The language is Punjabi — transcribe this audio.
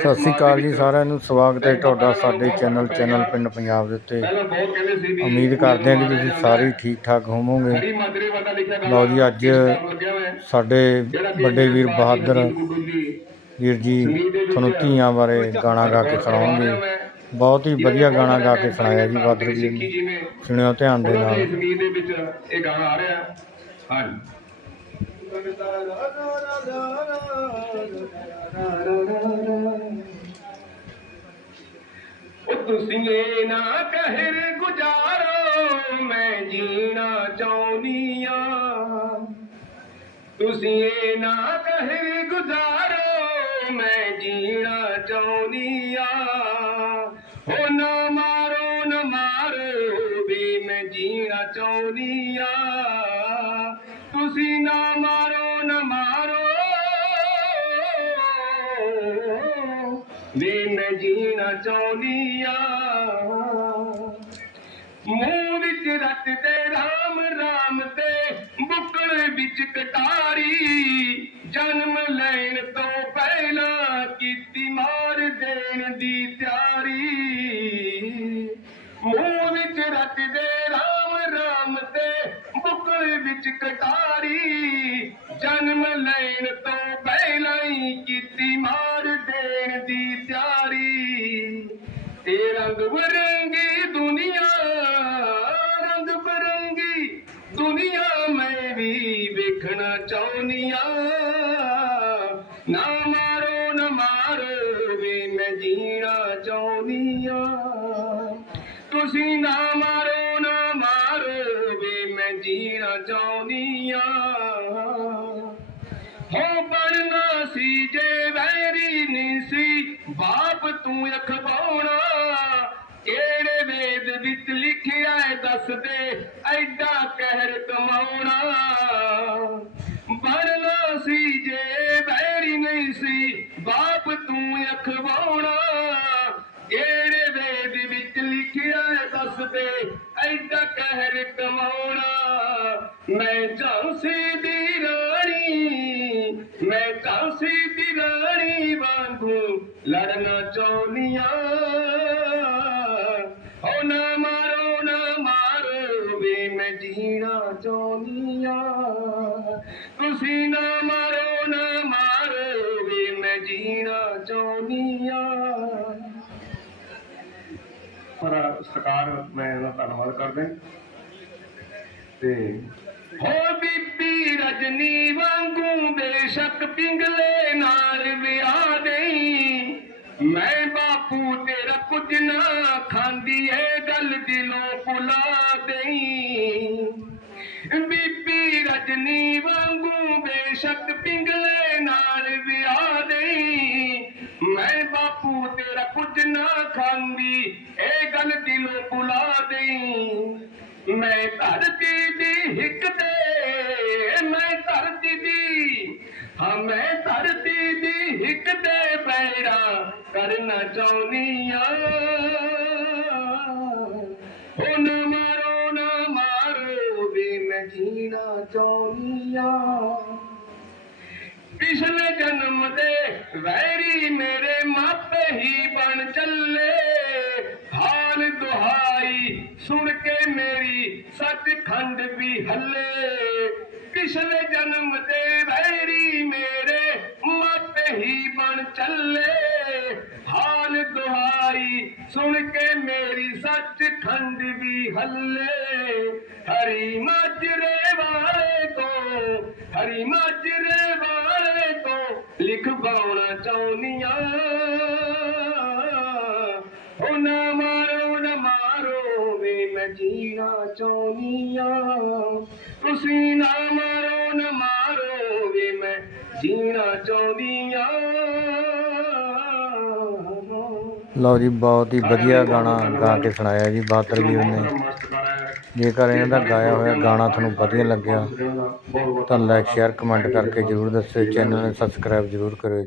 ਸਤਿ ਸ੍ਰੀ ਅਕਾਲ ਜੀ ਸਾਰਿਆਂ ਨੂੰ। ਸਵਾਗਤ ਹੈ ਤੁਹਾਡਾ ਸਾਡੇ ਚੈਨਲ ਚੈਨਲ ਪਿੰਡ ਪੰਜਾਬ ਦੇ ਉੱਤੇ। ਉਮੀਦ ਕਰਦੇ ਹਾਂ ਕਿ ਤੁਸੀਂ ਸਾਰੇ ਠੀਕ ਠਾਕ ਹੋਵੋਗੇ। ਲਓ ਜੀ, ਅੱਜ ਸਾਡੇ ਵੱਡੇ ਵੀਰ ਬਹਾਦਰ ਵੀਰ ਜੀ ਤੁਹਾਨੂੰ ਧੀਆਂ ਬਾਰੇ ਗਾਣਾ ਗਾ ਕੇ ਸੁਣਾਉਣਗੇ। ਬਹੁਤ ਹੀ ਵਧੀਆ ਗਾਣਾ ਗਾ ਕੇ ਸੁਣਾਇਆ ਜੀ ਬਹਾਦਰ ਵੀਰ ਨੇ। ਸੁਣਿਓ ਧਿਆਨ ਦੇ ਨਾਲ। ਸੰਗੀਤ ਦੇ ਵਿੱਚ ਇਹ ਗਾਣਾ ਆ ਰਿਹਾ ਹਾਂਜੀ। ਉਹ ਤੁਸੀਂ ਇਹ ਨਾ ਕਹਿਰ ਗੁਜ਼ਾਰੋ, ਮੈਂ ਜੀਣਾ ਚਾਹੁੰਦੀ ਆ। ਤੁਸੀਂ ਇਹ ਨਾ ਕਹਿਰ ਗੁਜ਼ਾਰੋ, ਮੈਂ ਜੀਣਾ ਚਾਹੁੰਦੀ ਆ। ਹੋ ਨਾ ਮਾਰੋ ਨਾ ਮਾਰੋ, ਵੀ ਮੈਂ ਜੀਣਾ ਚਾਹੁੰਦੀ ਆ। ਤੁਸੀਂ ਨਾ ਜੀਣਾ ਮੂੰਹ ਵਿੱਚ ਰੱਟ ਤੇ ਰਾਮ ਰਾਮ ਤੇ ਬੁੱਕਲ ਵਿੱਚ ਕਟਾਰੀ। ਜਨਮ ਲੈਣ ਤੋਂ ਪਹਿਲਾਂ ਕੀਤੀ ਮਾਰ ਦੇਣ ਦੀ ਤਿਆਰੀ। ਮੂੰਹ ਵਿੱਚ ਰੱਟ ਦੇ ਰਾਮ ਰਾਮ ਤੇ ਬੁੱਕਲ ਵਿੱਚ ਕਟਾਰੀ। ਜਨਮ ਲੈਣ ਤੋਂ ਪਹਿਲਾਂ ਹੀ ਕੀਤੀ ਮਾਰ ਦੁਨੀਆ ਮੈਂ ਵੀ ਵੇਖਣਾ ਚਾਹੁੰਨੀਆ ਨਾ ਮਾਰੋ ਨਾ ਮਾਰੋ ਵੀ ਮੈਂ ਜੀਣਾ ਚਾਹੁੰਨੀਆ ਤੁਸੀਂ ਨਾ ਮਾਰੋ ਨਾ ਮਾਰੋ ਵੀ ਮੈਂ ਜੀਣਾ ਚਾਹੁੰਨੀਆ ਹੋ ਬਣਨਾ ਸੀ ਜੇ ਵੈਰੀ ਨਹੀਂ ਸੀ, ਬਾਪ ਤੂੰ ਰਖਵਾਉਣਾ। ਕਿਹੜੇ ਵੇਦ ਵਿੱਚ ਲਿਖਿਆ ਹੈ, ਦੱਸ ਦੇ, ਐਡਾ ਸੀ, ਬਾਪ ਤੂੰ ਅਖਵਾਉਣਾ। ਕਿਹੜੇ ਵੇਦ ਵਿੱਚ ਲਿਖਿਆ ਹੈ, ਦੱਸ ਦੇ, ਐਡਾ ਕਹਿਰ ਕਮਾਉਣਾ। ਮੈਂ ਝਾਂਸੀ ਦੀ ਰਾਣੀ ਮੈਂ ਝਾਂਸੀ ਦੀ ਰਾਣੀ ਵਾਂਗੂ ਲੜਨਾ ਚਾਹੁੰਦੀ ਆ। ਸਾਰਾ ਸਰਕਾਰ ਮੈਂ ਉਹਦਾ ਧੰਨਵਾਦ ਕਰਦਾ ਤੇ ਹੋ ਬੀਬੀ ਰਜਨੀ ਵਾਂਗੂ ਬੇਸ਼ੱਕ ਪਿੰਗਲੇ ਨਾਲ ਵਿਆਹ ਦੇਈ। ਮੈਂ ਬਾਪੂ ਤੇਰਾ ਕੁਝ ਨਾ ਖਾਂਦੀ ਏ ਗੱਲ ਦਿਲੋਂ ਭੁਲਾ ਦੇਈ। ਬੀਬੀ ਰਜਨੀ ਵਾਂਗੂ ਬੇਸ਼ੱਕ ਪਿੰਗਲੇ ਬਾਪੂ ਤੇਰਾ ਕੁਝ ਨਾ ਖਾਂਦੀ, ਇਹ ਗੱਲ ਦਿਲੋਂ ਭੁਲਾ ਦੇਈ। ਮੈਂ ਧਰਤੀ ਦੀ ਹਿੱਕ ਤੇ, ਮੈਂ ਧਰਤੀ ਦੀ ਹਾਂ, ਮੈਂ ਧਰਤੀ ਦੀ ਹਿੱਕ ਤੇ ਪੈੜਾ ਕਰਨਾ ਚਾਹੁੰਦੀ ਆ ਉਹ ਨਾ ਮਾਰੋ ਨਾ ਮਾਰੋ ਵੀ ਮੈਂ ਜੀਣਾ ਚਾਹੁੰਦੀ ਆ ਪਿਛਲੇ ਜਨਮ ਦੇ ਵੈਰੀ ਮੇਰੇ ਹੀ ਬਣ ਚੱਲੇ। ਹਾਲ ਦੁਹਾਈ ਸੁਣ ਕੇ ਮੇਰੀ ਸੱਚਖੰਡ ਵੀ ਹੱਲੇ। ਪਿਛਲੇ ਜਨਮ ਦੇ ਵੈਰੀ ਮੇਰੇ ਮਤ ਹੀ ਬਣ ਚੱਲੇ। ਹਾਲ ਦੁਹਾਈ ਸੁਣ ਕੇ ਮੇਰੀ ਸੱਚਖੰਡ ਵੀ ਹੱਲੇ। ਹਰੀ ਮਾਜਰੇ ਵਾਲੇ ਤੋਂ ਹਰੀ ਮਾਜਰੇ ਵਾਲੇ ਤੋਂ ਲਿਖ ਪਾਉਣਾ ਚਾਹੁੰਨੀਆਂ ਉਹ ਨਾ ਮਾਰੋ ਨਾ ਮਾਰੋ ਵੇ ਮੈਂ ਜੀਣਾ ਚਾਹੁੰਨੀਆਂ ਤੁਸੀਂ ਨਾ ਮਾਰੋ ਨਾ ਮਾਰੋ ਵੇ ਮੈਂ ਜੀਣਾ ਚਾਹੁੰਦੀਆਂ ਲਓ ਜੀ ਬਹੁਤ ਹੀ ਵਧੀਆ ਗਾਣਾ ਗਾ ਕੇ ਸੁਣਾਇਆ ਜੀ ਬਹਾਦਰ ਵੀਰ ਨੇ। ਜੇਕਰ ਇਹਨਾਂ ਦਾ ਗਾਇਆ ਹੋਇਆ ਗਾਣਾ ਤੁਹਾਨੂੰ ਵਧੀਆ ਲੱਗਿਆ ਤਾਂ ਲਾਈਕ ਸ਼ੇਅਰ ਕਮੈਂਟ ਕਰਕੇ ਜਰੂਰ ਦੱਸਿਓ। ਚੈਨਲ ਨੂੰ ਸਬਸਕ੍ਰਾਈਬ ਜਰੂਰ ਕਰਿਓ।